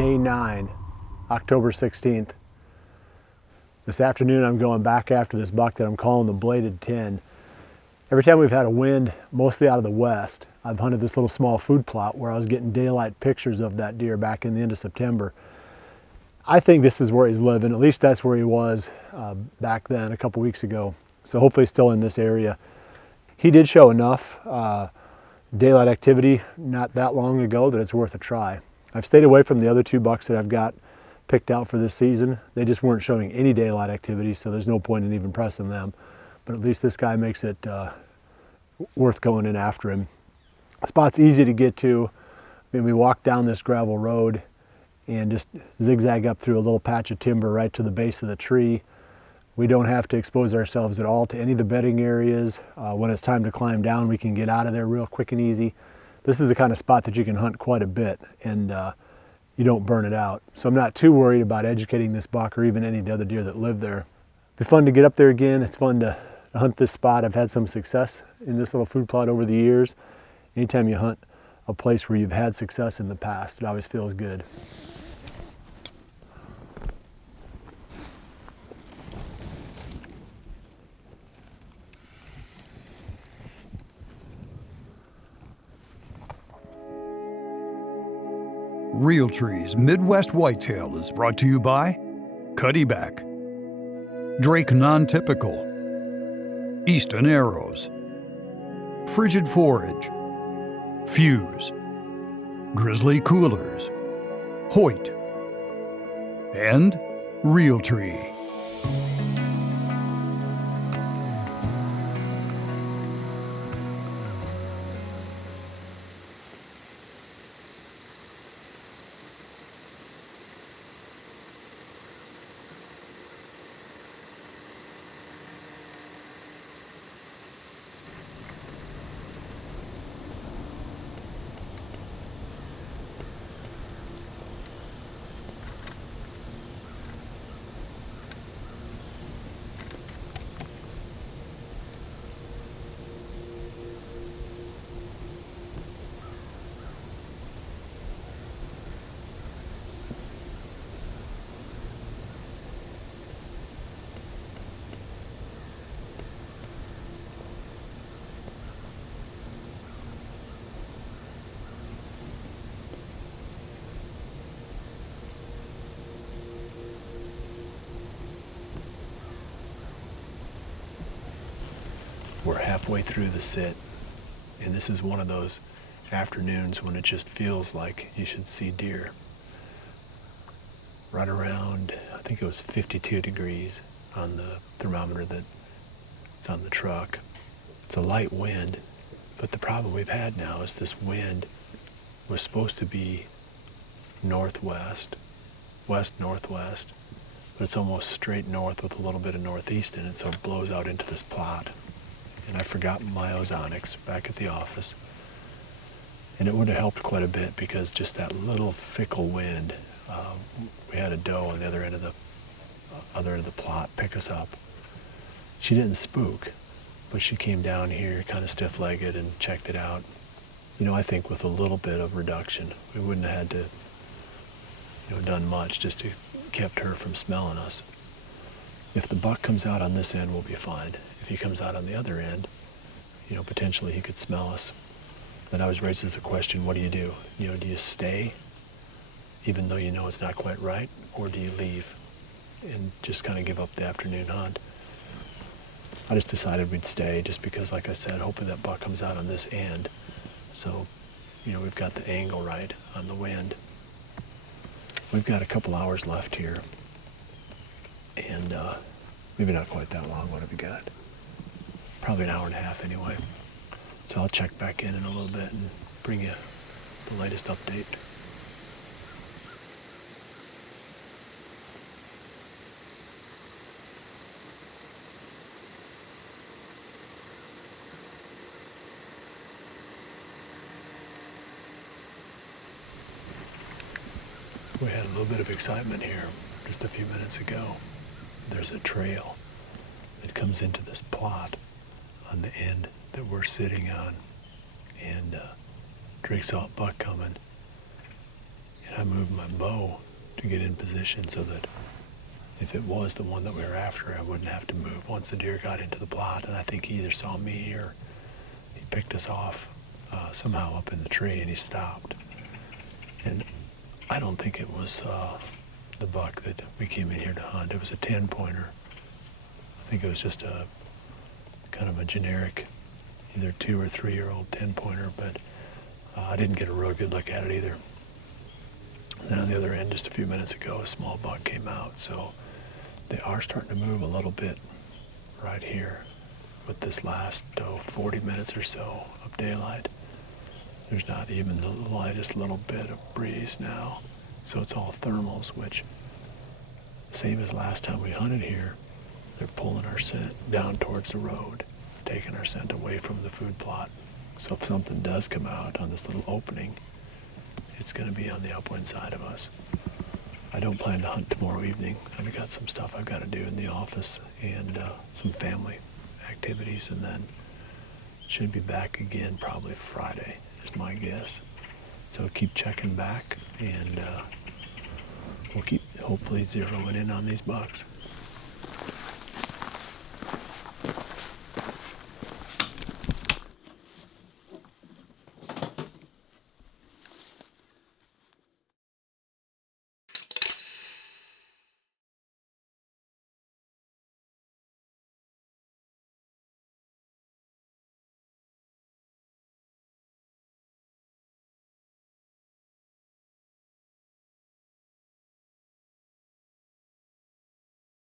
day 9, October 16th. This afternoon I'm going back after this buck that I'm calling the Bladed 10. Every time we've had a wind, mostly out of the west, I've hunted this little small food plot where I was getting daylight pictures of that deer back in the end of September. I think this is where he's living, at least that's where he was back then a couple weeks ago. So hopefully he's still in this area. He did show enough daylight activity not that long ago that it's worth a try. I've stayed away from the other 2 bucks that I've got picked out for this season. They just weren't showing any daylight activity, so there's no point in even pressing them. But at least this guy makes it worth going in after him. The spot's easy to get to. I mean, we walk down this gravel road and just zigzag up through a little patch of timber right to the base of the tree. We don't have to expose ourselves at all to any of the bedding areas. When it's time to climb down, we can get out of there real quick and easy. This is the kind of spot that you can hunt quite a bit and you don't burn it out. So I'm not too worried about educating this buck or even any of the other deer that live there. It'd be fun to get up there again. It's fun to hunt this spot. I've had some success in this little food plot over the years. Anytime you hunt a place where you've had success in the past, it always feels good. Realtree's Midwest Whitetail is brought to you by Cuddyback, Drake Non-Typical, Easton Arrows, Frigid Forage, Fuse, Grizzly Coolers, Hoyt, and Realtree. We're halfway through the sit, and this is one of those afternoons when it just feels like you should see deer. Right around, I think it was 52 degrees on the thermometer that's on the truck. It's a light wind, but the problem we've had now is this wind was supposed to be northwest, west-northwest, but it's almost straight north with a little bit of northeast in it, so it blows out into this plot. And I forgot my ozonics back at the office. And it would have helped quite a bit because just that little fickle wind, we had a doe on the other end of the plot pick us up. She didn't spook, but she came down here kind of stiff-legged and checked it out. You know, I think with a little bit of reduction, we wouldn't have had to, done much just to kept her from smelling us. If the buck comes out on this end, we'll be fine. If he comes out on the other end, potentially he could smell us. Then I was raised as the question, what do? Do you stay, even though you know it's not quite right, or do you leave and just kind of give up the afternoon hunt? I just decided we'd stay just because, like I said, hopefully that buck comes out on this end. So, we've got the angle right on the wind. We've got a couple hours left here. And maybe not quite that long. What have we got? Probably an hour and a half anyway. So I'll check back in a little bit and bring you the latest update. We had a little bit of excitement here just a few minutes ago. There's a trail that comes into this plot on the end that we're sitting on, and Drake saw a buck coming, And I moved my bow to get in position so that if it was the one that we were after, I wouldn't have to move once the deer got into the plot. And I think he either saw me or he picked us off somehow up in the tree, and he stopped. And I don't think it was the buck that we came in here to hunt. It was a 10-pointer. I think it was just a kind of a generic, either 2 or 3-year-old 10-pointer, but I didn't get a real good look at it either. And then on the other end, just a few minutes ago, a small buck came out. So they are starting to move a little bit right here with this last 40 minutes or so of daylight. There's not even the lightest little bit of breeze now. So it's all thermals, which, same as last time we hunted here, they're pulling our scent down towards the road, taking our scent away from the food plot. So if something does come out on this little opening, it's going to be on the upwind side of us. I don't plan to hunt tomorrow evening. I've got some stuff I've got to do in the office and some family activities, and then should be back again probably Friday is my guess. So keep checking back, and we'll keep hopefully zeroing in on these bucks.